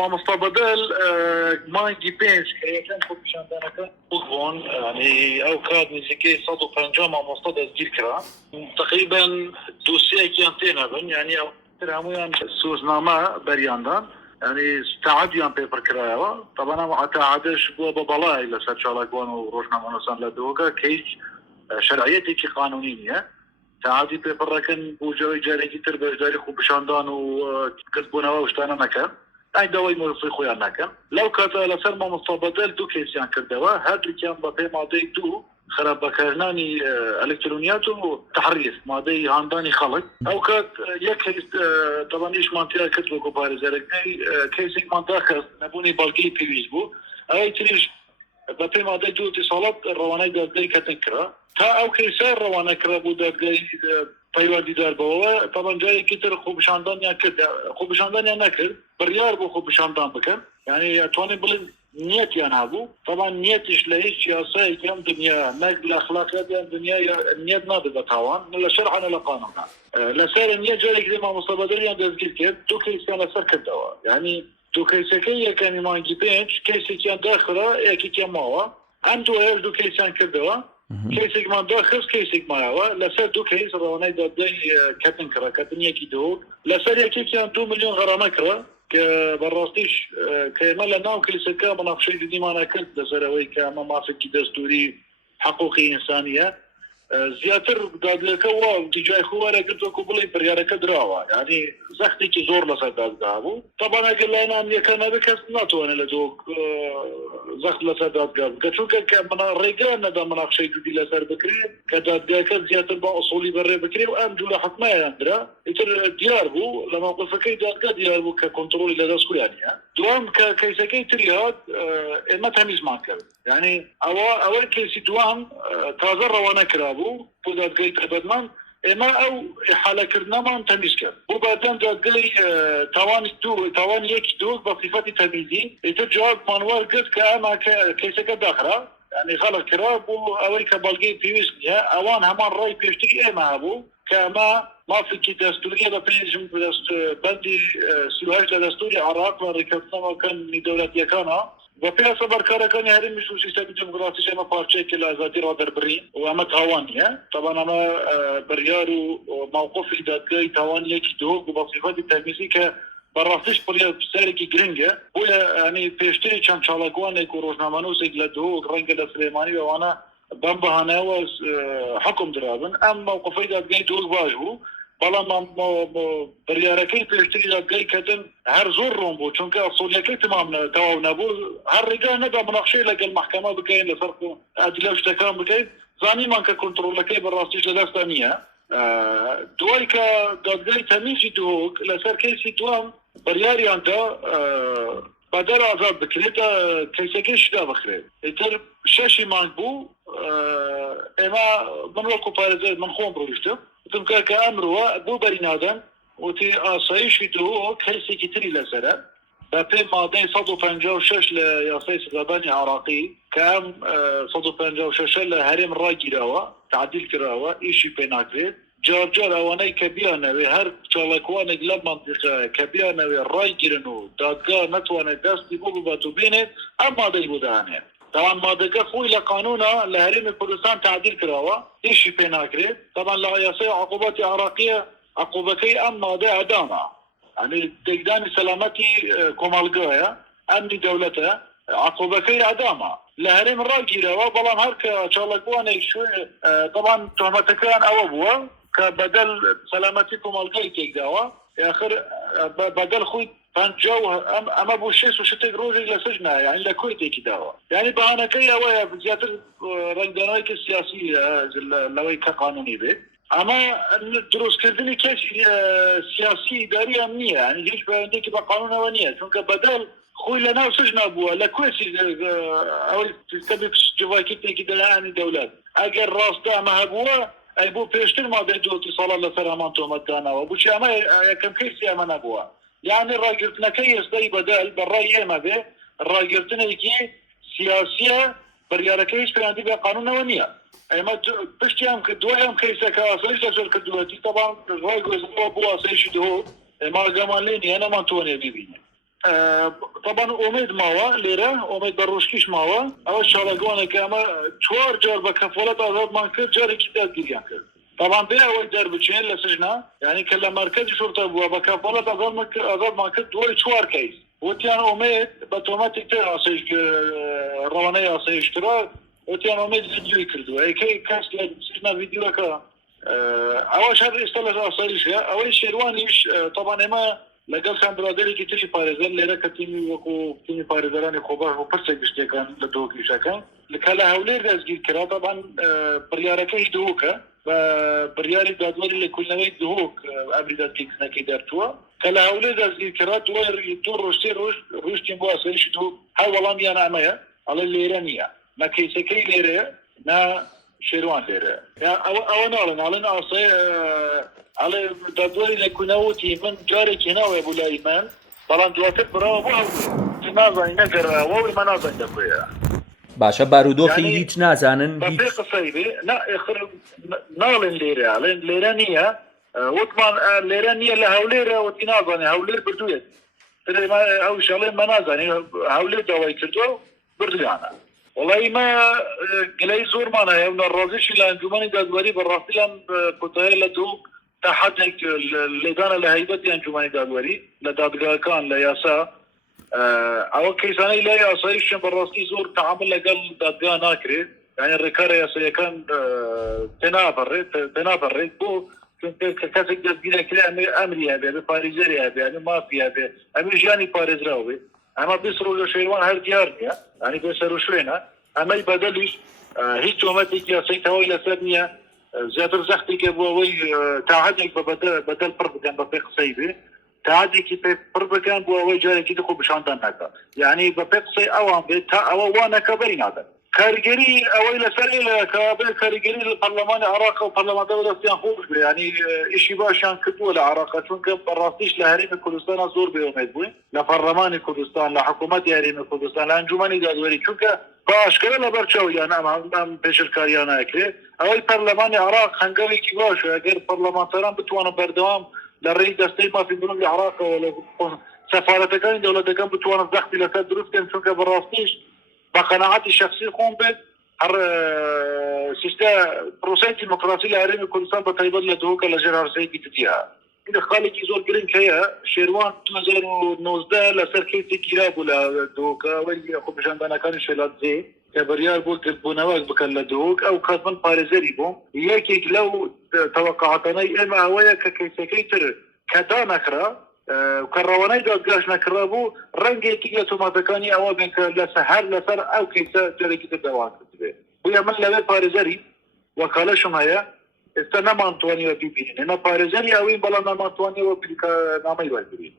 مامۆستا بەدەل مانگی پێنج کە یەکەم خۆپیشاندانەکە بوون ینی ئەو کات نزیکەی 150 مامۆستا دەستگیرکراوە تقریبا دووسەیەکیان تێنەبن ینی ئەو هەمویان سوزنامە بەریاندان ینی تەعدیلیان پێپڕکرایەوە طبعا ئەم تەعدیلش بووە بە بەڵای لەسەر چالاکوان و ڕۆژنامەنووسان لە دۆگە کە هیچ شەرعیەتێکی قانونی نییە تەعدیل پێپڕەکەن بۆ جۆی جارێکی تر بەشداری خۆپیشاندان و کەسبوونەوە و شتانە نەکەن داوای مۆرفی خۆیان نەکەن لەو کاتە لەسەر مامۆستا بەدەل دوو کەیسیان کردەوە هەردووکیان بە پێی مادەی دوو خراپبەکردنانی ئەلکترۆنیات و تحریف مادەی هاندانی خەڵک ئەو کات یەک طبعا ئیشمانتیا کرد وەکو پارێزەرەکەی کەیسێکمان داخست نەبوونی بەڵگەی پێویست بوو ئەوەی تریش بە پێی مادەی دوو اتصالات ڕەوانەی دادگای کەتن کرا تا ئەو کەیسە ڕەوانە کرا بوو دادگای پەیوەندیدار بەوە طبعا جایەکی تر خۆپیشاندانیان کرد خۆپیشاندانیان نەکرد بڕیار بۆ خۆپیشاندان بکەن یعنی ئەتوانێ بڵێن نیەتیان هەبوو طبعا نیەتیش لە هیچ یاسایەکیان دنیا نەک لە ئەخلاقیاتیان دنیا نیەت نابێت بە تاوان لە شەرعە لە قانونە لەسەر نیەت جارێک مامۆستا بەدەلیان دەستگیر کرد دوو کەیسیان لەسەر کردەوە یعنی دوو کەیسەکەی یەکەمی مانگی پێنج کەیسێکیان داخرا یەکێکیان ماوە ئەم دوایەش دوو کەیسیان کردەوە کەیسێکمان داخست کەیسێک مایەوە لەسەر دوو کەیس ڕەوانەی دادگای کەتن کرا کەتنیەکی دوو لەسەر یەکێکیان 2 ملیۆن غەرامە کرا کە بەڕاستیش کە ئێمە لە ناو کلیسەکە مەناقشەی جدیمانە کرد لەسەرەوەی کە ئەمە مافێکی دەستوری حقوقی ئینسانیە زیاتر دادگاکە وا جای خوارە گرتوەکو بڵێ بڕیارەکە دراوە ینی زەختێکی زۆر لەسەر دادگا بوو طبعا ئەگەر لایەنان یەکە نەبێت کەس ناتوانێت لە دۆ زەخت لەسەر دادگا بکە چونکە کە ڕێگا نەدا مەناقشەی جودی لەسەر بکرێت کە دادگاکە زیاتر بە ئوسولی بەڕێ بکرێت و ئەم جوولە حکمایان درا ئیتر دیار بوو لە موقفەکەی دادگا دیار بوو کە کۆنتڕۆلی لەدەست خۆیان نییە دوام کە کەیسەکەی تری هات ئێمە تەمیزمان کرد یعنی ئەوەی کەیسی دوام تازە ڕەوانە کرابوو بۆ دادگای تایبەتمەند ئێمە ئەو حالەکردنەمان تەمیز کرد بۆ بەدەن دادگای تاوانی یەکی دوو بە صفەتی تەمیزی ئیتر جوابمان وەرگرت کە ئەمە کەیسەکە داخرا یعنی خەڵک کرا بۆ ئەوەی کە بەڵگەی پێویست نییە ئەوان هەمان ڕای پێشتری ئێمە هەبوو کە ئەمە مافێکی دەستوریە بە پێشم بەندی 38 لە دەستوری عێراق و ڕێککەوتنەوەکانی دەوڵەتیەکانە بە پێ سەبارکارەکانی هەرێمی سیستەمی دموکراسی ئەمە پارچەیەکی لە ئازادی ڕادەربڕین و ئەمە تاوان نییە طبعا ئەمە بڕیار و موقفی دادگای تاوان یەکی دوو بە صفەتی تەمیزی کە بەڕاستیش سەرێکی گرنگە بۆیە ینی پێشتری چەند چاڵکوانێک و ڕۆژنامەنووسێک لە دوو ڕەنگە لە سلێمانی ئەوانە بەم بەهانەوە حکم درابن ئەم موقفەی دادگای دوو باش بوو بەڵام بڕیارەکەی پێشتری دادگای کەتن هەر زۆر ڕۆم بوو چونکە ئەسولیەکەی تەواو نەبوو هەر ڕێگا نەدا مەناقشەی لەگەڵ محکەمە بکەین لەسەر ئەدلە شتەکان بکەین زانیمان کە کۆنتڕۆلەکەی بەڕاستیش لەدەستا نییە دوای کە دادگای تەمیزی دووک لەسەر کەیسی دوام بڕیاریاندا بەدەل ئازاد بکرێت کەیسەکەی شدا بخرێت ئیتر 6 مانگ بوو ئێمە من وەکو پارێزەر من خۆم ڕۆیشتم وتم کە ئەمڕۆوە بۆ بەرینادەن وتی ئاسایشی دووە کەیسێکی تری لەسەرە بە پێی مادەی 156 لە یاسای سزادانی عێراقی کە ئەم 156 لە هەرێم ڕاگیراوە تەعدیل کراوە ئیشی پێ ناکرێت جار ئەوانەی کە بیانەوێ هەر چاڵکوانێک لە مانتیقە کە بیانەوێ ڕایگیرن و دادگا نەتوانێت دەستی بۆ ببات و بێنێت ئەم مادەی بۆ دەهانێت طبعا مادەکە خۆی لە قانونە لە هەرێمی کوردستان تەعدیل کراوە ئیشی پێ ناکرێت طبعا لە یاسای عقوبەتی عێراقیە عقوبەکەی ئەم مادە ئیعدامە ینی تێکدانی سەلامەتی کۆمەڵگایە ئەمنی دەوڵەتە عقوبەکەی ئیعدامە لە هەرێم ڕاگیرەوە بەڵام هەر کە چاڵکوانێک شوێ طبعا تۆمەتەکان ئەوە بووە کە بەدەل سەلامەتی کۆمەڵگای تێکداوە یاخر بەدەل خۆی ئەمە بۆ 6 شتێک ڕۆژێک لە سژنە یعنی لە کۆی تێکی داوە یعنی بەهانەکەی ئەوەیە زیاتر ڕنگدانەوەیکی سیاسی لەوەی کە قانونی بێت ئەمە دروستکردنی کەسی سیاسی ئیداری ئەم نییە ینی هیچ بەیانێکی بە قانونەوە نییە چونکە بەدەل خۆی لە ناو سژنە بووە لە کوێسی ئەوەی سیستەمی جوواکی تێکی دەلایەنی دەوڵەت ئەگەر ڕاستە ئەمە هەبووە ئەی بۆ پێشتر مادەی 2 ساڵە لەسەر هەمان تۆمەتدانەوە بچی ئەمە یەکەم کەیسی ئەمە نەبووە یعنی ڕاگرتنەکەی ئێستای بەدەل بەڕای ئێمە بێ ڕاگرتنێکی سیاسیە بڕیارەکەی هیچ پەیوەندی بە قانونەوە نییە ئێمە پشتیان کرد دوای ئەم کەیسەکە ئاسایش لەسەر کردوەتی تەبان ڕای گۆزنەوە بۆ ئاسایشی دوو ئێمە ئەگەمان لێ نییە نەمان توانێ ببینێ طبعا امید ماوە لێرە امید بەڕۆژکیش ماوە ئەوە شارەگوانێکە ئەمە 4 جار بە کەفاڵەت ئازادمان کرد جارێکی دادگیریان کرد طبعا بێ ئەوەی دەربچێن لە سژنا یعنی کە لە مەرکەزی شورتە بووە بە کەفاڵەت ئازادمان کرد دوای 4 کەیس وتیان امید بە تۆمەتێک تر ڕەوانەی ئاسایشکرا وتیان امید ڤیدیۆی کردووە ئەیکەی کەس لە سژنا ڤیدیۆەکە ئەوەش هەر ئێستا لە ئاسایشە ئەوەی شێروانیش طبعا ئێمە لەگەڵ خان برادێکی تری پارێزەر لێرە کە تیمی وەکو تیمی پارێزەرانی خۆباش و پرسێک گشتەکان لە دۆکیشەکان کە لە هەولێر دەستگیرکرا طبعا بڕیارەکەی دهۆکە بە بڕیاری دادوەری لە کوردنەوەی دهۆک ئەمری دادگیرکردنەکەی دەرچووە کە لە هەولێر دەستگیرکرا دوای 2 ڕۆژ ڕۆژتین بۆ ئاسایشی دهۆک هەر وەڵامیان ئەمەیە ئەڵێ لێرە نییە نە کەیسەکەی لێرەیە نە شێروان لێرە ئەوە ناڵێن ئاسای ئەڵێ دادوەری لە کوردنەوەتی من جارێکی ناوێ بوو لای من بەڵام دواتر بڕاوە بۆ هەولێر نازانی نەگەڕاوە من نازانی دەکوێە باشە بارودۆخی هیچ نازانن بەپێ قسەی بێ ناڵێن لێرە ئەڵێن لێرە نییە وتمان لێرە نییە لە هەولێرە وتی نازانێ هەولێر بردوێت ئەو شەڵێن مە نازانی هەولێر داوای کردووە بردویانە وڵی ما گلەی زۆرمان هەیە و نەڕازیشی لە ئەنجومەنی دادوەری بەڕاستی لەم کۆتایە لە دوو تا حدێک لێدانە لە هەیبەتی ئەنجومەنی دادوەری لە دادگاکان لە یاسا ئەوە کەیسانەی لای ئاسایشیان بەڕاستی زۆر تەعامل لەگەڵ دادگا ناکرێت یعنی ڕێکارە یاساییەکان تێنابەڕێت بۆ کەسێک دەستگیرەکرا ئەمری هەبێ بێ پارێزەری هەبێ ئەمێ مافی هەبێ ئەمێ ژیانی پارێزراوە بێ ئەمە بسڕۆ لە شێروان هەر دیار نییە ئەنی بێ سەر و شوێنە ئەمەی بەدەلیش هیچ تۆمەتێکی یاسایی تەواوی لەسەر نییە زیاتر زەختێکە بۆ ئەوەی تاعدێک بەدەل پڕ بکەن بەپێ قسەی بێ تاعدێکی پڕ بکەن بۆ ئەوەی جارێکی دخۆ بشاندان نەکات یعنی بەپێ قسەی ئەوان بێت تا ئەوە وانەکە بەری نادەن کارگەری ئەوەی لەسەر لەکە بێ کاریگەری لە پەرلەمانی عێراق و پەرلەماندا دەستیان خۆش بێ ینی ئیشی باشیان کردووە لە عێراق چونکە بەڕاستیش لە هەرێمی کوردستانە زۆر بێومێد بووین لە پەرلەمانی کوردستان لە حکوومەتی هەرێمی کوردستان لە ئەنجومەنی دادوەری چونکە بە ئاشکرا لەبەرچاویان ئەم پێشرکاریان ناکرێت ئەوەی پەرلەمانی عێراق هەنگاوێکی باشە ئەگەر پەرلەمانتەران بتوانن بەردەوام لە ڕێی دەستەی مافی بوون لە عێراقەوە لە سەفارەتەکانی دەوڵەتەکان بتوانن زەختی لەسەر دروستکەن چونکە بەڕاستیش بە قەناعەتی شخصی خۆم بێت هەر سیستە پرۆسەی دیموکراسی لە هەرێمی کوردستان بە تایبەت لە دهۆکە لەژێر هەرسەیەکی تتیە خاڵێکی زۆر گرنگ هەیە شێروان 2019 لەسەر کەیسی گیرا بوو لە دهۆکە وەلی خۆپیشاندانەکانی شێلات زێ کە بەریار بوو گرتبوونەوەک بکەن لە دهۆک ئەو کات من پارێزەری بووم یەکێک لەو تەوەقعاتانەی ئێمە ئەوەیە کە کەیسەکەی تر کە دانەکرا کە ڕەوانەی دادگاش نەکرا بوو ڕەنگێکی لە تۆماتەکانی ئەوە بێن کە هەر لەسەر ئەو کەیسە جارێکی تر داوام کردبێ بۆیە من لەوێ پارێزەری وەکالەشم هەیە ئێستا نەمانتوانیوە بیبینین ئێمە پارێزەری ئەوین بەڵام نەمانتوانیەوە نامەی وەربگرین